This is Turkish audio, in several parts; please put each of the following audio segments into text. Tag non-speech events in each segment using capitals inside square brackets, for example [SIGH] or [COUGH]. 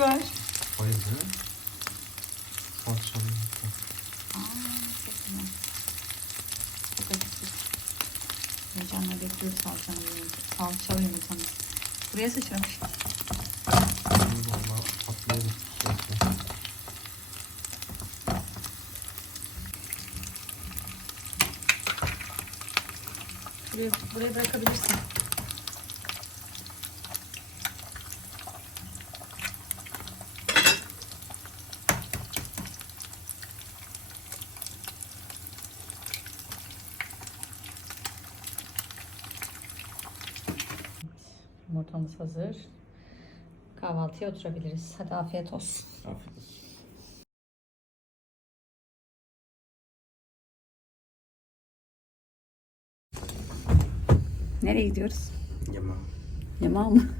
ver. Hayır be. Salçalı yumurta. Aa, çok güzel. Çok acısız. Heyecanla bekliyoruz salçalı yumurta. Salçalı yumurtamız. Buraya sıçramış. Şimdi valla patlayalım. Buraya, buraya bırakabilirsin. Yumurtamız hazır. Kahvaltıya oturabiliriz. Hadi afiyet olsun. Afiyet olsun. Nereye gidiyoruz? Yemem. Yemeğe mı?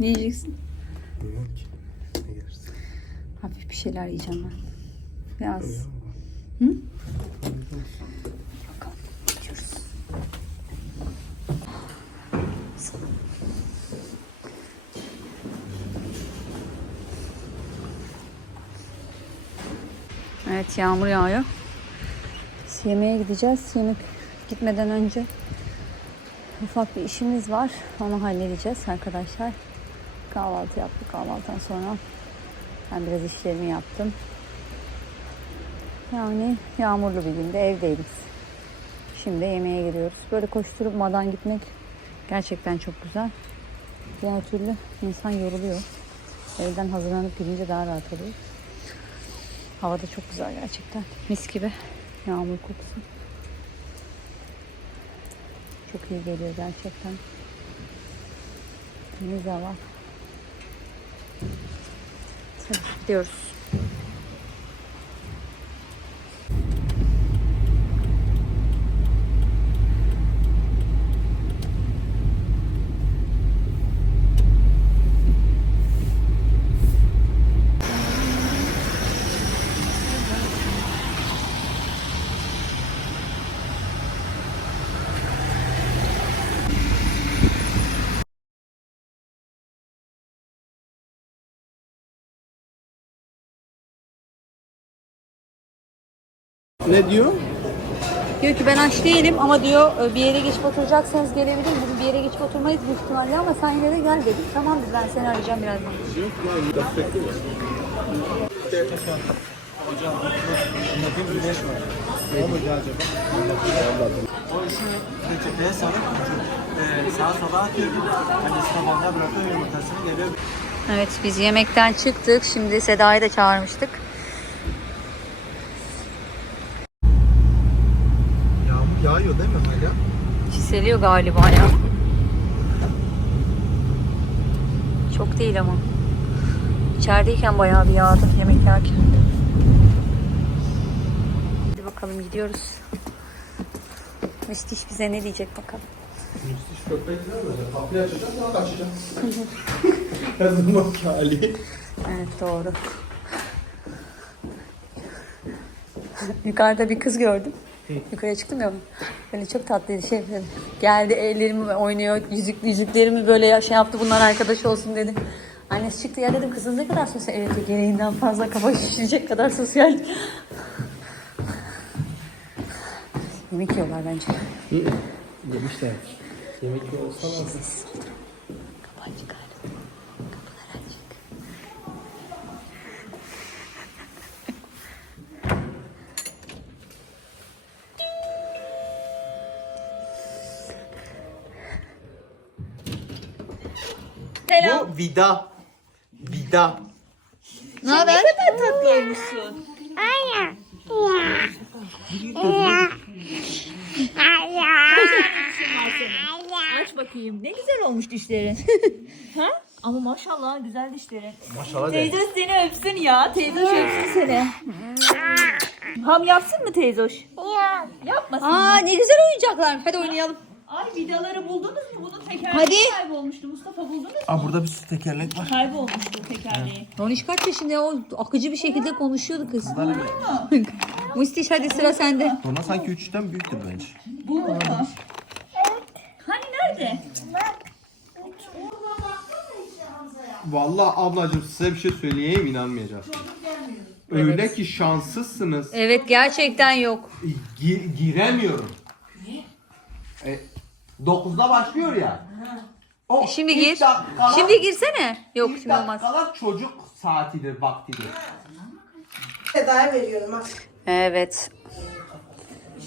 ne yiyeceksin? Bilmem ki. Ne yersin? Hafif bir şeyler yiyeceğim ben. Biraz. Hı? Öyle olsun. Bakalım. Gidiyoruz. Evet yağmur yağıyor. Yemeğe gideceğiz. Yemek gitmeden önce ufak bir işimiz var. Onu halledeceğiz arkadaşlar. Kahvaltı yaptık. Kahvaltıdan sonra ben biraz işlerimi yaptım. Yani yağmurlu bir günde evdeydik. Şimdi yemeğe gidiyoruz. Böyle koşturmadan gitmek gerçekten çok güzel. Diğer türlü insan yoruluyor. Evden hazırlanıp gidince daha rahat oluyor. Hava da çok güzel gerçekten. Mis gibi yağmur kokusu. Çok iyi geliyor gerçekten. Temiz hava. Hadi gidiyoruz. Ne diyor? Diyor ki ben aç değilim ama diyor "e, bir yere geçip oturacaksanız gelebilirim. Bugün bir yere geçip oturmayız büyük ihtimalle ama sen yine de gel dedik. Tamam dedi ben seni arayacağım birazdan. Yok ya. Gafet mi? Hocam bugün güneş var. O muydu acaba? O işi reçeteye sarıp e, sağa sola atıyor. Kendisi tabağına bırakıyor yumurtasını geliyor. Evet biz yemekten çıktık. Şimdi Seda'yı da çağırmıştık. Yağıyor değil mi hala? Çiseliyor galiba ya. Çok değil ama. İçerideyken bayağı bir yağdı yemek yerken. Hadi bakalım gidiyoruz. Müstiş bize ne diyecek bakalım. Müthiş köpekler böyle. Kapıyı açacağım sonra kaçacağım. [LAUGHS] Her zamanki hali. Evet doğru. Yukarıda bir kız gördüm. Yukarıya çıktım ya. Böyle çok tatlıydı şey dedi. Geldi ellerimi oynuyor. Yüzük, yüzüklerimi böyle şey yaptı bunlar arkadaş olsun dedi. Annesi çıktı ya dedim kızın ne kadar sosyal. Evet gereğinden fazla kafa şişirecek kadar sosyal. Yemek yiyorlar bence. Yemişler. Yemek. Kapı açık galiba. Bu vida. Vida. Ne haber? tatlı olmuşsun. Aç bakayım. Ne güzel olmuş dişlerin. [LAUGHS] ha? Ama maşallah güzel dişlerin. Maşallah de. Teyze seni öpsün ya. Teyzoş öpsün seni. Ham yapsın mı teyzoş? Yapmasın. Aa ne güzel oyuncaklar. Hadi oynayalım. Ay vidaları buldunuz mu? Bunun tekerleği Hadi. kaybolmuştu. Mustafa buldunuz mu? Aa burada bir sürü tekerlek var. Kaybolmuştu tekerleği. Roniş kaç yaşında ya? O akıcı bir şekilde konuşuyordu kız. [LAUGHS] Mustiş hadi sıra sende. Ona sanki üçten büyüktür bence. Bu mu? Hani nerede? Vallahi ablacığım size bir şey söyleyeyim inanmayacaksınız. Öyle ki şanssızsınız. Evet gerçekten yok. Gi- giremiyorum. E, 9'da başlıyor ya. O E şimdi ilk gir. dakikalar- Şimdi girsene. Yok ilk şimdi olmaz. dakikalar çocuk saatidir, vaktidir. Seda'ya veriyorum ha. Evet.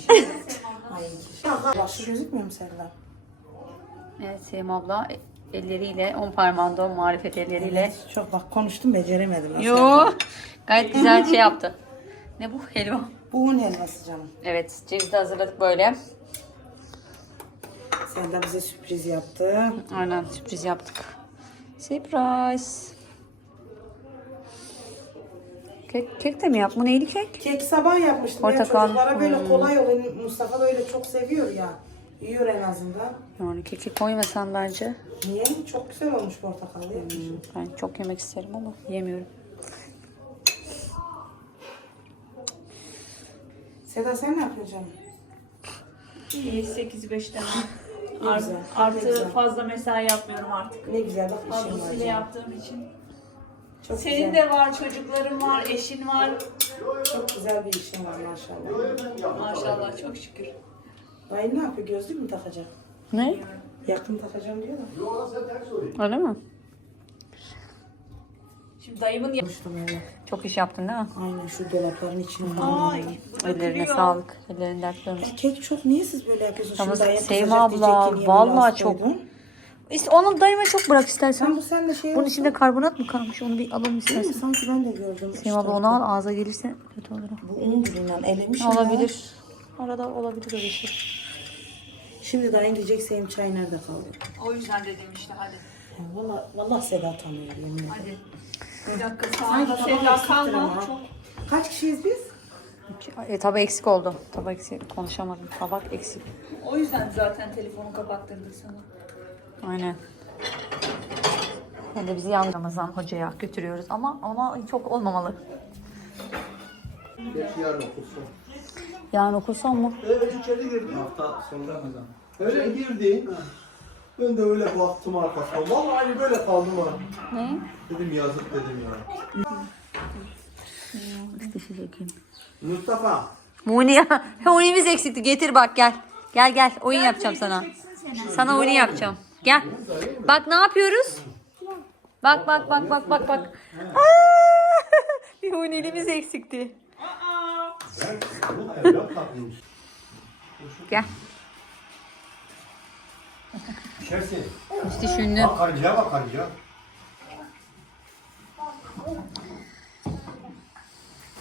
[LAUGHS] Başı gözükmüyor mu Seda? Evet Sevim abla elleriyle, on parmağında on marifet elleriyle. Çok bak konuştum beceremedim. Yo. Gayet güzel şey yaptı. Ne bu? Helva. Bu un helvası canım. Evet cevizi de hazırladık böyle. Sen de bize sürpriz yaptın. Aynen sürpriz yaptık. Surprise. Kek, kek de mi yap? Bu neyli kek? Kek sabah yapmıştım. Portakal. Ya çocuklara böyle Hmm. kolay oluyor. Mustafa böyle çok seviyor ya. Yiyor en azından. Yani keki koymasan bence. Niye? Çok güzel olmuş portakallı yapmışım. Ben çok yemek isterim ama yemiyorum. Seda sen ne yapıyorsun canım? İyi 8-5'ten. Ne Art- güzel, ne artı güzel. fazla mesai yapmıyorum artık. Ne güzel bak işin var Fazlasıyla canım. yaptığım için. Çok Senin güzel. de var, çocukların var, eşin var. Çok güzel bir işin var maşallah. Maşallah çok şükür. Dayın ne yapıyor? Gözlük mü takacak? Ne? Yakın takacağım diyor da. Öyle mi? Şimdi dayımın Konuştum evet. Çok iş yaptın değil mi? Aynen şu dolapların içine. Ay, Ellerine sağlık. Ellerine dert görmüş. Kek çok niye siz böyle yapıyorsunuz? Ama Şimdi diyecek abla, vallahi çok-? İşte onun dayıma çok bırak Sen istersen. bu sen de şey Bunun olsun. içinde karbonat mı kalmış? Onu bir alalım Değil mi? istersen. Sanki ben de gördüm. Sevim abla onu al ağza gelirse kötü olur. Bu un dibinden elemişim ya. Olabilir. Arada olabilir öyle şey. Şimdi dayın diyecek Sevim çay nerede kaldı? O yüzden dedim işte hadi. Ya Valla, valla Seda tanıyor yemin ederim. Hadi. Bir dakika Sanki Sevda eksiktir kalma. ama. Çok Kaç kişiyiz biz? E, tabak eksik oldu. Tabak eksik. Konuşamadım. Tabak eksik. O yüzden zaten telefonu kapattırdık sana. Aynen. Hem de bizi yalnız Ramazan hocaya götürüyoruz ama ama çok olmamalı. Geç yarın okursun. Yarın okursan mı? Evet içeri girdim. Hafta sonunda mı? Öyle girdi. Ben de öyle baktım arkasına. Vallahi hani böyle kaldım ha. Ne? Dedim yazık dedim ya. Mustafa. Muni ya. [LAUGHS] Oyunumuz eksikti. Getir bak gel. Gel gel. Oyun yapacağım sana. Sana oyunu yapacağım. Gel. Bak ne yapıyoruz? Bak bak bak bak bak bak. [LAUGHS] Aa! Bir oyunumuz eksikti. Gel. [LAUGHS] İçersin. İşte şimdi. Bak karıncaya bak karıncaya.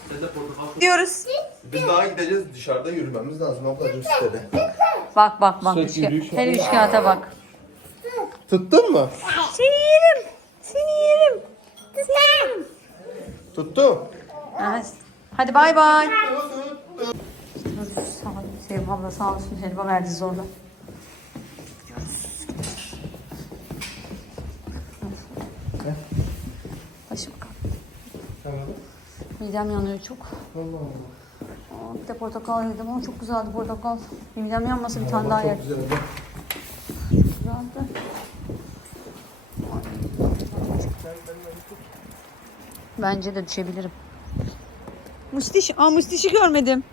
Sen de portakal Diyoruz. Biz daha gideceğiz dışarıda yürümemiz lazım ablacığım sitede. Bak bak bak. Yürüyüş her üçkağıta bak. Tuttun mu? Seni yerim. Seni yerim. Seni Tuttum. Evet. Hadi bay bay. Sağ olun. Sevim abla sağ olsun. Helva verdi zorla. Başım kalktı. Midem yanıyor çok. Aa, bir de portakal yedim ama çok güzeldi portakal. Midem yanmasa bir tane daha yer. Güzeldi. Güzeldi. Bence de düşebilirim. Mustiş, aa mustişi görmedim.